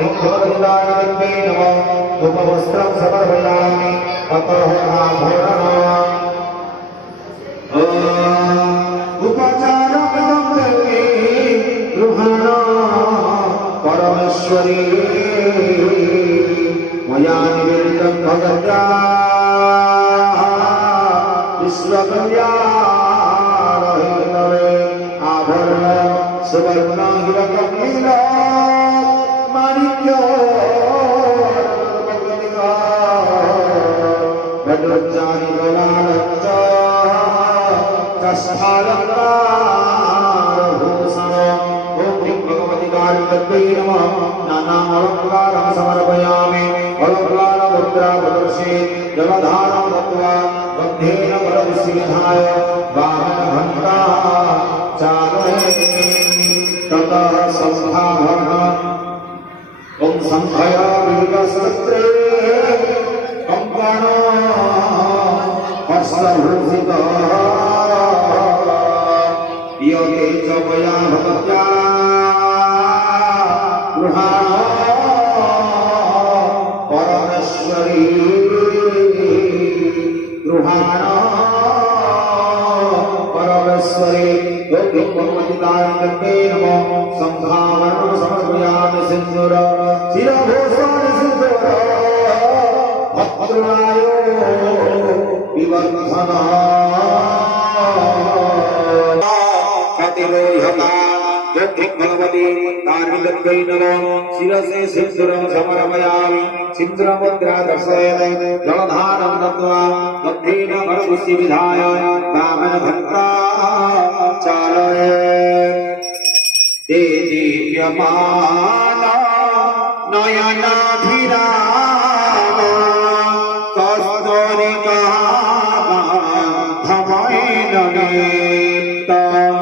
भिक्षुकविदायित्वे नमः उपवस्त्रं समर्पयामि अतः आभरणम् उपचारमिदं देवी गृहाण परमेश्वरी मया निवेदितं भगवत्या विश्वकल्याणहेतवे आभरण सुवर्णहिरकनील माणिक्य वज्रजानि गलानच्च कष्टालङ्कारभूषण ॐ ह्रीं भगवति कालिकत्यै नमः नानामलङ्कारं समर्पयामि अलङ्कारमुद्रा प्रदर्शे जलधारं दत्त्वा बन्धेन वरविषिविधाय वामनघण्टा चालयति ततः संभावनम् ॐ संभया विगस्तत्रे कंकण हस्तभूषित यते च मया भक्त्या गृहाण परमेश्वरी गृहाण परमेश्वरी योगिं भगवतिदायित्वे नमः संभावनं समर्पयामि सिन्दूर चिरभूषण सिन्दूर भद्रायो विवर्धनः कतिलोहता योगिं भगवति दायित्वे नमः शिरसे सिन्दूरं समर्पयामि सिन्दूरमुद्रा दर्शयति जलधारं दत्त्वा बद्धेन वरदुषि विधाय वामनघण्टा चालयेत् ते दीप्यमाना नयनाभिराम कस्तूरिका धमयेन नेत्तं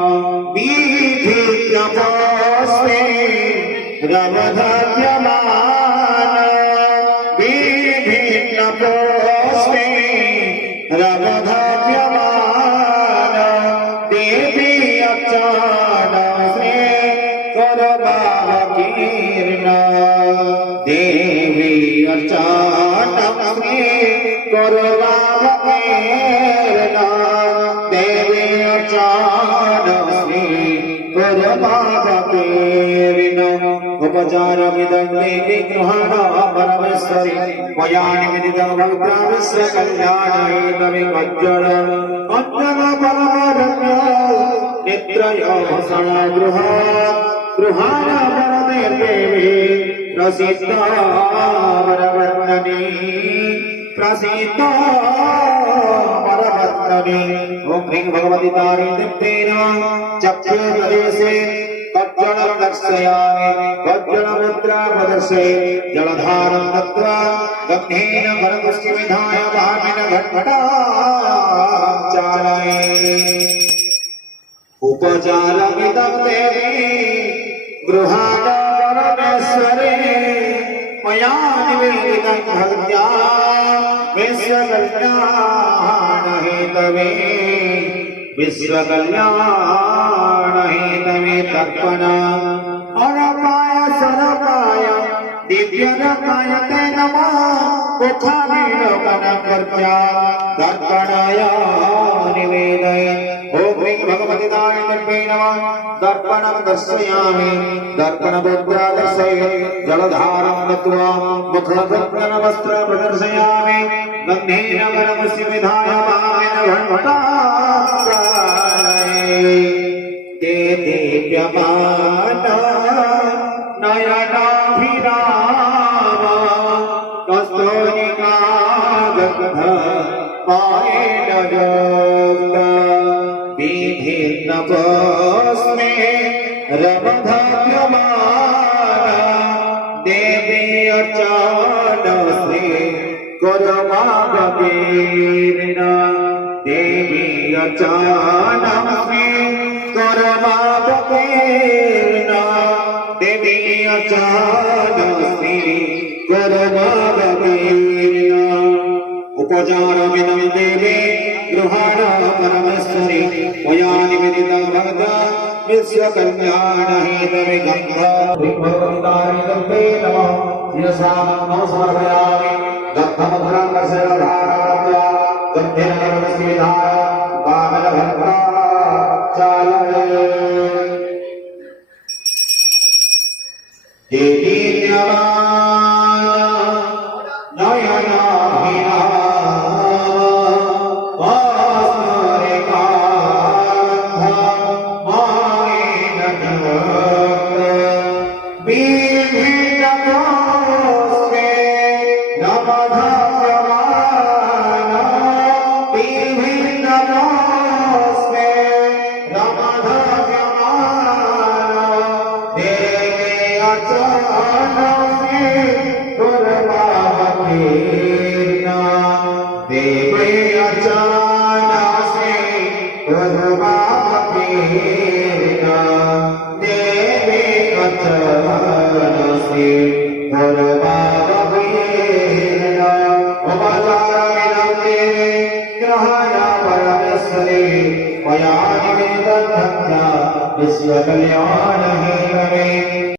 वीथिप्रपस्मे रमधव्यमान वीथिप्रपस्मे रमधव्यमान देवी अर्चनसे करभावकीर्ण देवी अर्चनसे करभावकीर्ण देवी अर्चनसे करभावकीर्ण उपचारमिदं देवी गृहाण परमेश्वरी मया निवेदितं भक्त्या विश्वकल्याणहेतवे कज्जलं परमरम्य निद्रयोषण गृहाण वरदे देवी प्रसिद्धा वरवर्णनी प्रसिद्धा वरवर्णनी ॐ ह्रीं भगवति दायित्वे नमः चक्षुर्प्रदेशे कज्जलं दर्शयामि कज्जलमुद्रा प्रदर्शे जलधारं दत्त्वा गन्धेन वरदुषि विधाय वामनघण्टा चालयेत् उपचारमिदं देवी गृहाण परमेश्वरी मया निवेदितं भक्त्या विश्वकल्याणहेतवे विश्वकल्याणहेतवे तर्पण अरपाय सरपाय दिव्यरपाय ते नमः मुखाभिलोकनकृत्या दर्पणाय निवेदये ॐ ह्रीं भगवति दायित्वे नमः दर्पणं दर्शयामि दर्पणमुद्रा दर्शयेत् जलधारं दत्त्वा मुखदर्पण वस्त्र प्रदर्शयामि गन्धेन वरदुषि विधाय वामनघण्टा चालयेत् ते दीप्यमाना नयनाभिराम कस्तूरिका गन्धपायेन युक्ता वीथिर्नभस्मे रमधव्यमाना देवी अर्चनसे करभावकीर्ण देवी अर्चनसे करभावकीर्ण देवी अर्चनसे करभावकीर्ण उपचारमिदं देवी गृहाण परमेश्वरी मया निवेदितं भक्त्या विश्वकल्याणहेतवे गन्धर्वदायित्वे नमः शिरसा नमस्कारयामि दत्तमधुरं वसरधारवत्वा दत्तेनवस्मिधाय कामलभद्रा चालये कल्याण है